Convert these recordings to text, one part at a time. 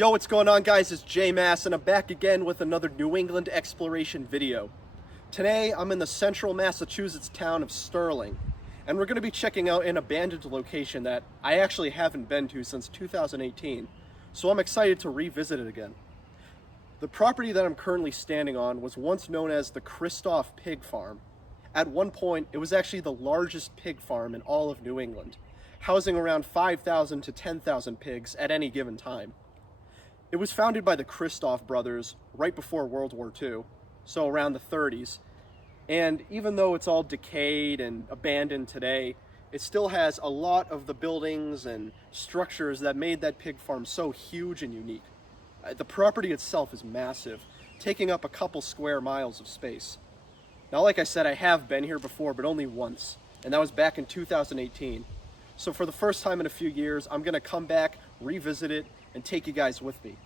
Yo, what's going on, guys? It's J Mass, and I'm back again with another New England exploration video. Today, I'm in the central Massachusetts town of Sterling, and we're going to be checking out an abandoned location that I actually haven't been to since 2018, so I'm excited to revisit it again. The property that I'm currently standing on was once known as the Kristoff Pig Farm. At one point, it was actually the largest pig farm in all of New England, housing around 5,000 to 10,000 pigs at any given time. It was founded by the Kristoff brothers right before World War II, so around the 30s. And even though it's all decayed and abandoned today, it still has a lot of the buildings and structures that made that pig farm so huge and unique. The property itself is massive, taking up a couple square miles of space. Now, like I said, I have been here before, but only once, and that was back in 2018. So for the first time in a few years, I'm gonna come back, revisit it, and take you guys with me.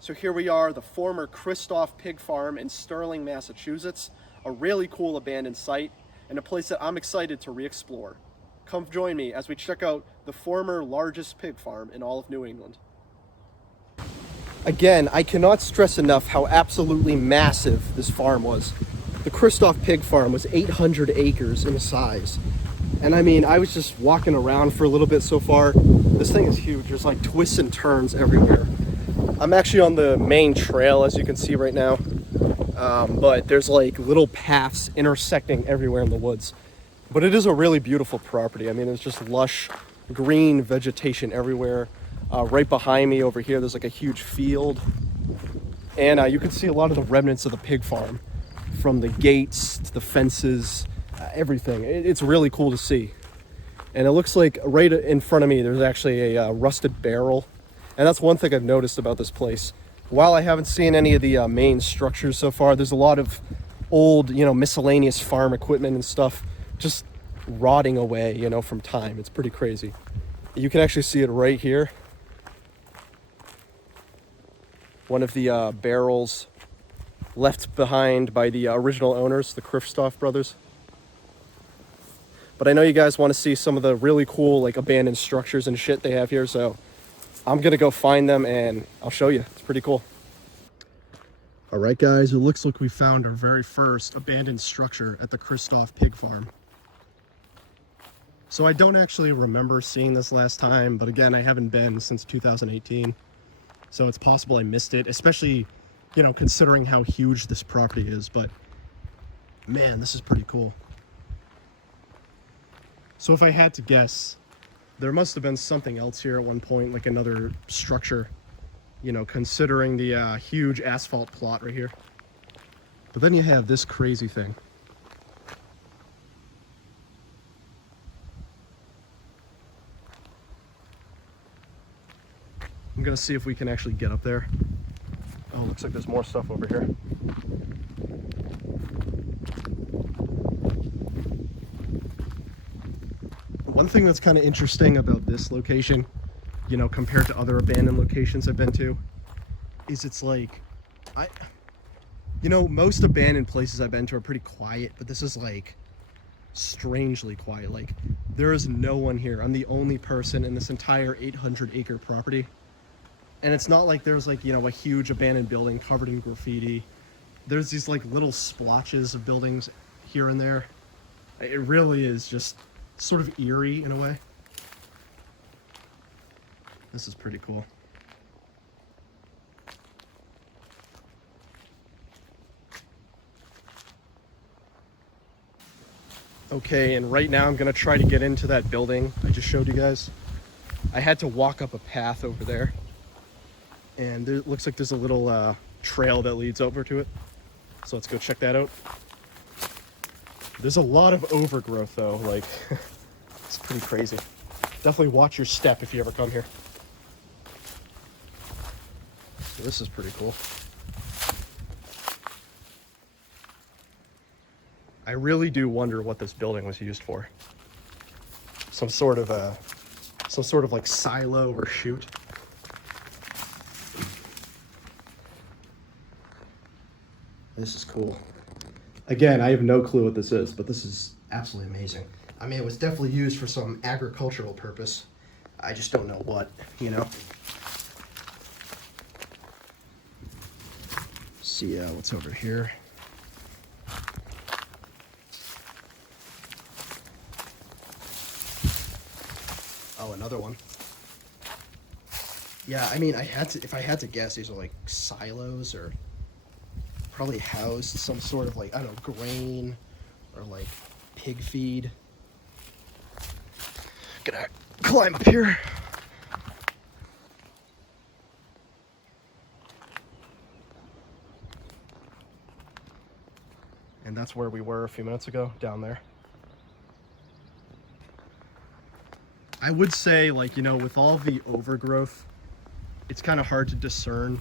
So here we are, the former Kristoff Pig Farm in Sterling, Massachusetts, a really cool abandoned site, and a place that I'm excited to re-explore. Come join me as we check out the former largest pig farm in all of New England. Again, I cannot stress enough how absolutely massive this farm was. The Kristoff Pig Farm was 800 acres in size. And I mean, I was just walking around for a little bit so far. This thing is huge. There's like twists and turns everywhere. I'm actually on the main trail, as you can see right now. But there's like little paths intersecting everywhere in the woods. But it is a really beautiful property. I mean, it's just lush green vegetation everywhere. Right behind me over here, there's like a huge field. And you can see a lot of the remnants of the pig farm, from the gates to the fences, everything. It's really cool to see. And it looks like right in front of me there's actually a rusted barrel, and that's one thing I've noticed about this place. While I haven't seen any of the main structures so far, there's a lot of old, miscellaneous farm equipment and stuff just rotting away, from time. It's pretty crazy. You can actually see it right here. One of the barrels left behind by the original owners, the Kristoff brothers. But I know you guys want to see some of the really cool, like, abandoned structures and shit they have here, so I'm gonna go find them and I'll show you. It's pretty cool. All right, guys, it looks like we found our very first abandoned structure at the Kristoff Pig Farm. So I don't actually remember seeing this last time, but again, I haven't been since 2018. So it's possible I missed it, especially, considering how huge this property is, but man, this is pretty cool. So if I had to guess, there must have been something else here at one point, like another structure, considering the huge asphalt plot right here. But then you have this crazy thing. I'm gonna see if we can actually get up there. Oh, looks like there's more stuff over here. One thing that's kind of interesting about this location, compared to other abandoned locations I've been to, is it's like, most abandoned places I've been to are pretty quiet, but this is like strangely quiet. Like, there is no one here. I'm the only person in this entire 800-acre property. And it's not like there's like, a huge abandoned building covered in graffiti. There's these like little splotches of buildings here and there. It really is just sort of eerie in a way. This is pretty cool. Okay, and right now I'm gonna try to get into that building I just showed you guys. I had to walk up a path over there, and it looks like there's a little trail that leads over to it. So let's go check that out. There's a lot of overgrowth though, like it's pretty crazy. Definitely watch your step if you ever come here. So this is pretty cool. I really do wonder what this building was used for. Some sort of like silo or chute. This is cool. Again, I have no clue what this is, but this is absolutely amazing. I mean, it was definitely used for some agricultural purpose. I just don't know what, see what's over here. Oh, another one. Yeah, I mean, if I had to guess, these are like silos or probably housed some sort of like, I don't know, grain or like pig feed. Gonna climb up here. And that's where we were a few minutes ago, down there. I would say, like, you know, with all the overgrowth, it's kind of hard to discern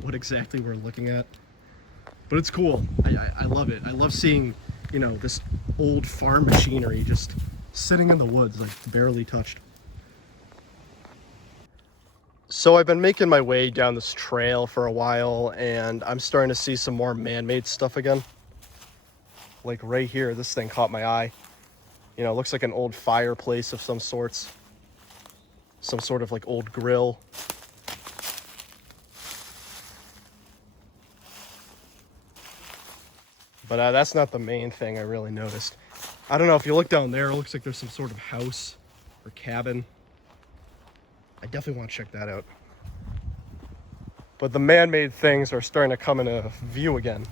what exactly we're looking at. But it's cool. I love it. I love seeing, you know, this old farm machinery just sitting in the woods, like barely touched. So I've been making my way down this trail for a while, and I'm starting to see some more man-made stuff again. Like right here, this thing caught my eye. You know, it looks like an old fireplace of some sorts. Some sort of like old grill. But that's not the main thing I really noticed. I don't know, if you look down there, it looks like there's some sort of house or cabin. I definitely want to check that out. But the man-made things are starting to come into view again.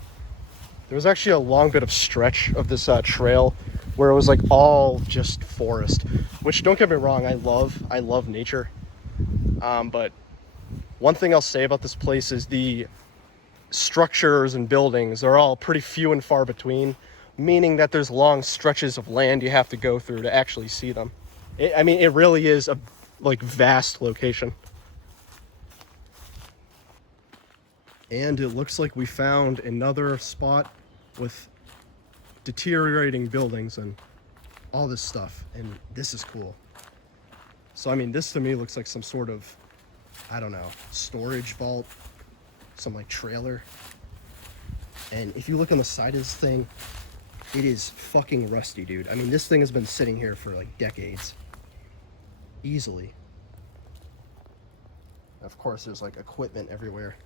There was actually a long bit of stretch of this trail where it was like all just forest, which, don't get me wrong, I love nature. But one thing I'll say about this place is the structures and buildings are all pretty few and far between, meaning that there's long stretches of land you have to go through to actually see them. I mean, it really is a like vast location. And it looks like we found another spot with deteriorating buildings and all this stuff, and this is cool. So I mean, this to me looks like some sort of, I don't know, storage vault, some like trailer. And if you look on the side of this thing, it is fucking rusty, dude. I mean, this thing has been sitting here for like decades. Easily. Of course, there's like equipment everywhere.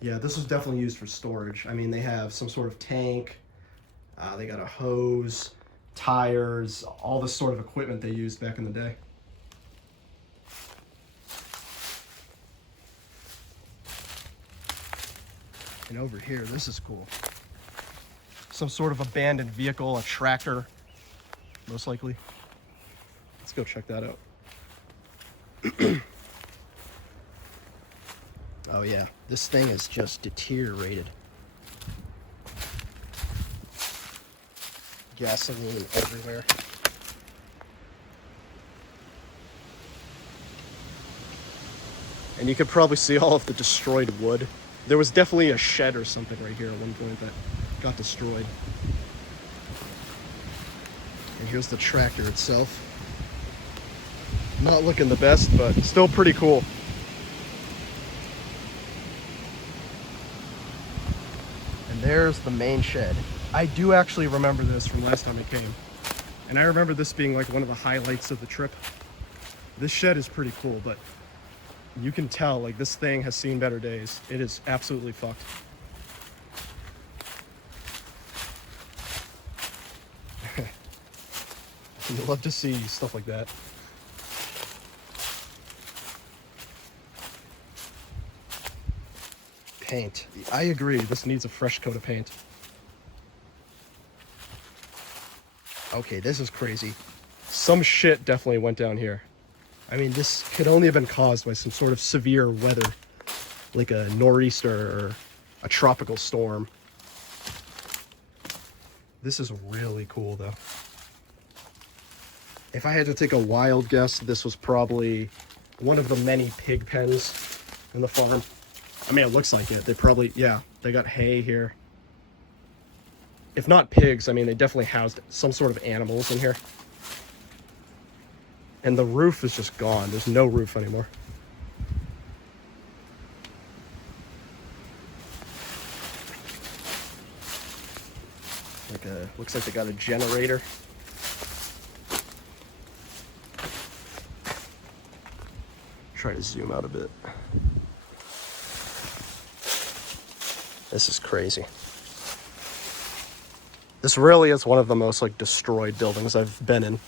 Yeah, this was definitely used for storage. I mean, they have some sort of tank, they got a hose, tires, all this sort of equipment they used back in the day. And over here, this is cool. Some sort of abandoned vehicle, a tractor, most likely. Let's go check that out. Oh yeah, this thing is just deteriorated. Gasoline everywhere. And you could probably see all of the destroyed wood. There was definitely a shed or something right here at one point that got destroyed. And here's the tractor itself. Not looking the best, but still pretty cool. And there's the main shed. I do actually remember this from last time I came. And I remember this being like one of the highlights of the trip. This shed is pretty cool, but you can tell like this thing has seen better days. It is absolutely fucked. You'd love to see stuff like that. Paint. I agree, this needs a fresh coat of paint. Okay, this is crazy. Some shit definitely went down here. I mean, this could only have been caused by some sort of severe weather, like a nor'easter or a tropical storm. This is really cool, though. If I had to take a wild guess, this was probably one of the many pig pens in the farm. I mean, it looks like it. They probably, yeah, they got hay here. If not pigs, I mean, they definitely housed some sort of animals in here. And the roof is just gone. There's no roof anymore. Looks like they got a generator. Try to zoom out a bit. This is crazy. This really is one of the most like destroyed buildings I've been in.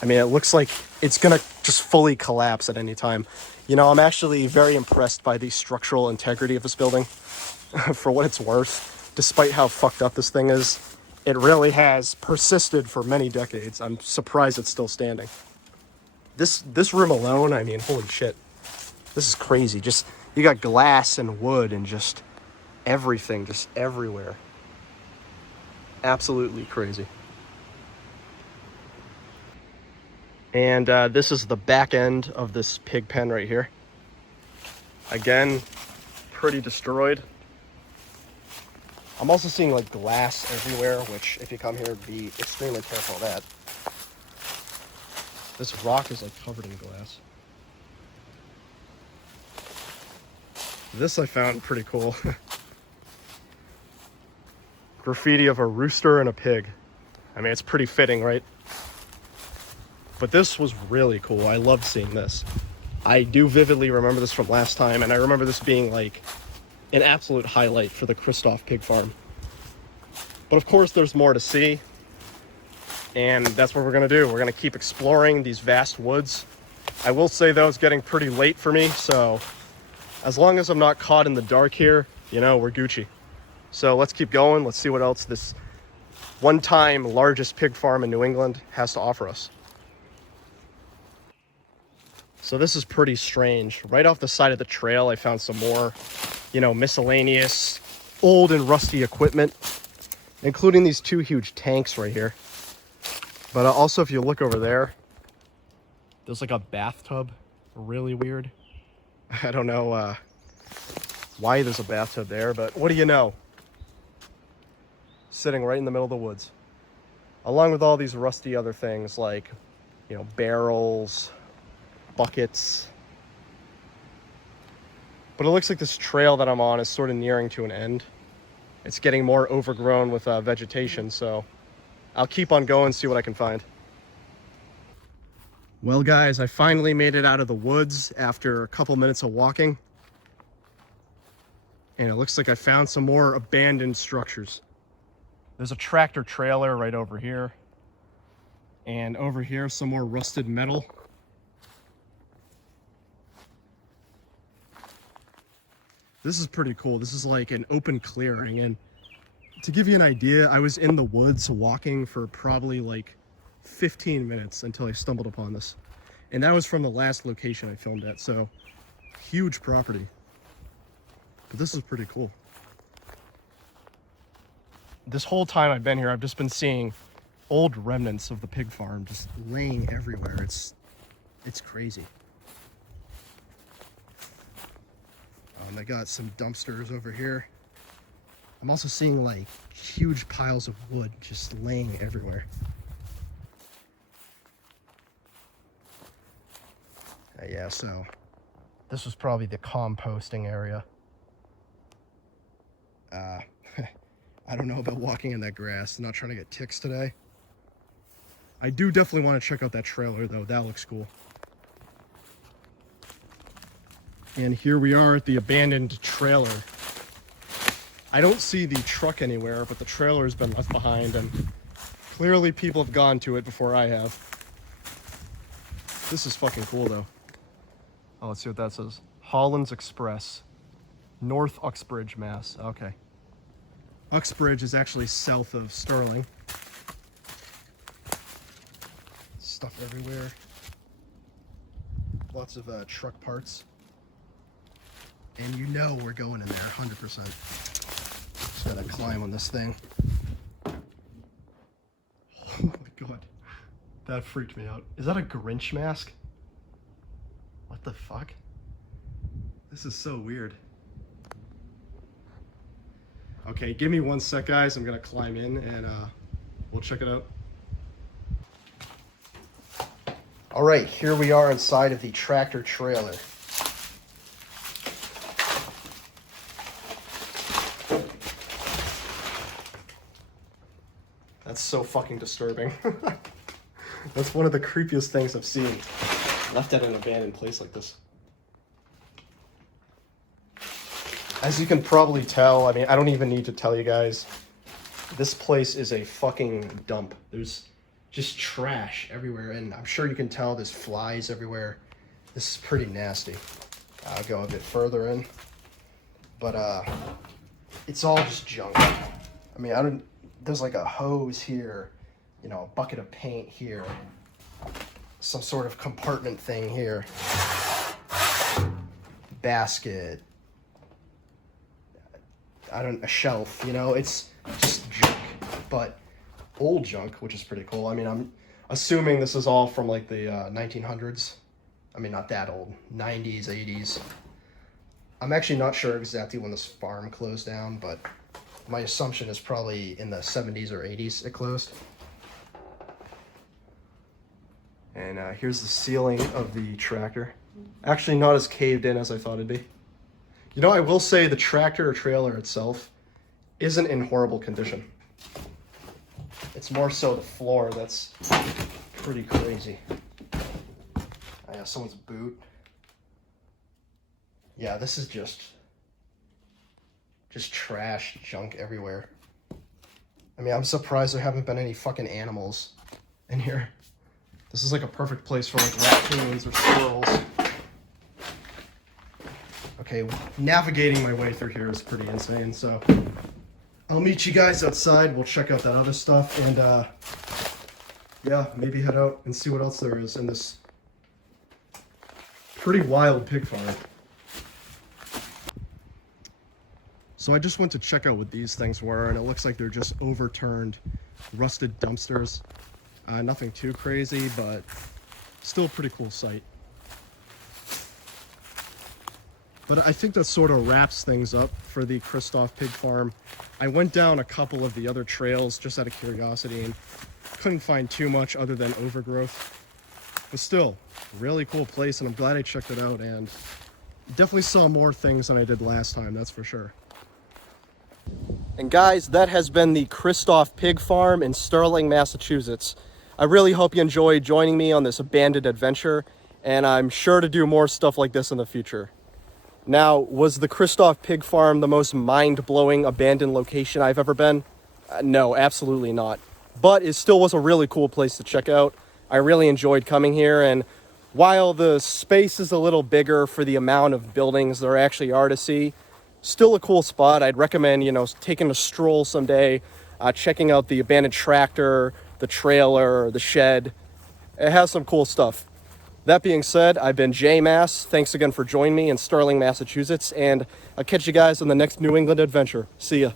I mean, it looks like it's gonna just fully collapse at any time. You know, I'm actually very impressed by the structural integrity of this building. For what it's worth, despite how fucked up this thing is, it really has persisted for many decades. I'm surprised it's still standing. This room alone, I mean, holy shit. This is crazy. Just, you got glass and wood and just everything, just everywhere. Absolutely crazy. And this is the back end of this pig pen right here. Again, pretty destroyed. I'm also seeing like glass everywhere, which if you come here, be extremely careful of that. This rock is like covered in glass. This I found pretty cool. Graffiti of a rooster and a pig. I mean, it's pretty fitting, right? But this was really cool. I loved seeing this. I do vividly remember this from last time, and I remember this being like an absolute highlight for the Kristoff pig farm. But of course, there's more to see, and that's what we're gonna do. We're gonna keep exploring these vast woods. I will say though, it's getting pretty late for me, so as long as I'm not caught in the dark here, you know, we're Gucci. So let's keep going. Let's see what else this one-time largest pig farm in New England has to offer us. So this is pretty strange. Right off the side of the trail, I found some more, you know, miscellaneous old and rusty equipment, including these two huge tanks right here. But also, if you look over there, there's like a bathtub. Really weird. I don't know why there's a bathtub there, but what do you know? Sitting right in the middle of the woods. Along with all these rusty other things like, you know, barrels, buckets. But it looks like this trail that I'm on is sort of nearing to an end. It's getting more overgrown with vegetation, so I'll keep on going, see what I can find. Well guys, I finally made it out of the woods after a couple minutes of walking. And it looks like I found some more abandoned structures. There's a tractor trailer right over here. And over here, some more rusted metal. This is pretty cool. This is like an open clearing, and to give you an idea, I was in the woods walking for probably like 15 minutes until I stumbled upon this. And that was from the last location I filmed at, so huge property. But this is pretty cool. This whole time I've been here, I've just been seeing old remnants of the pig farm just laying everywhere. It's crazy. They got some dumpsters over here. I'm also seeing like huge piles of wood just laying everywhere. Yeah, so this was probably the composting area. I don't know about walking in that grass. I'm not trying to get ticks today. I do definitely want to check out that trailer though. That looks cool. And here we are at the abandoned trailer. I don't see the truck anywhere, but the trailer has been left behind, and clearly people have gone to it before I have. This is fucking cool though. Oh, let's see what that says. Hollands Express, North Uxbridge, Mass. Okay. Uxbridge is actually south of Sterling. Stuff everywhere. Lots of truck parts. And you know we're going in there, 100%. Just gotta climb on this thing. Oh my god. That freaked me out. Is that a Grinch mask? What the fuck? This is so weird. Okay, give me one sec, guys. I'm gonna climb in and we'll check it out. All right, here we are inside of the tractor trailer. That's so fucking disturbing. That's one of the creepiest things I've seen. left at an abandoned place like this. As you can probably tell, I mean, I don't even need to tell you guys, this place is a fucking dump. There's just trash everywhere, and I'm sure you can tell there's flies everywhere. This is pretty nasty. I'll go a bit further in, but it's all just junk. I mean, there's like a hose here, you know, a bucket of paint here, some sort of compartment thing here, basket, a shelf, you know, it's just junk, but old junk, which is pretty cool. I mean, I'm assuming this is all from like the 1900s. I mean, not that old, 90s, 80s. I'm actually not sure exactly when this farm closed down, but my assumption is probably in the 70s or 80s it closed. And here's the ceiling of the tractor. Actually not as caved in as I thought it'd be. You know, I will say the tractor or trailer itself isn't in horrible condition. It's more so the floor that's pretty crazy. I have someone's boot. Yeah, this is just trash, junk everywhere. I mean, I'm surprised there haven't been any fucking animals in here. This is like a perfect place for like raccoons or squirrels. Okay, navigating my way through here is pretty insane, so I'll meet you guys outside. We'll check out that other stuff and yeah, maybe head out and see what else there is in this pretty wild pig farm. So I just went to check out what these things were, and it looks like they're just overturned, rusted dumpsters. Nothing too crazy, but still a pretty cool sight. But I think that sort of wraps things up for the Kristoff pig farm. I went down a couple of the other trails just out of curiosity and couldn't find too much other than overgrowth. But still, really cool place, and I'm glad I checked it out, and definitely saw more things than I did last time, that's for sure. And guys, that has been the Kristoff Pig Farm in Sterling, Massachusetts. I really hope you enjoyed joining me on this abandoned adventure, and I'm sure to do more stuff like this in the future. Now, was the Kristoff Pig Farm the most mind-blowing abandoned location I've ever been? No, absolutely not. But it still was a really cool place to check out. I really enjoyed coming here, and while the space is a little bigger for the amount of buildings there actually are to see, still a cool spot. I'd recommend, you know, taking a stroll someday, checking out the abandoned tractor, the trailer, the shed. It has some cool stuff. That being said, I've been Jay Mass. Thanks again for joining me in Sterling, Massachusetts, and I'll catch you guys on the next New England adventure. See ya.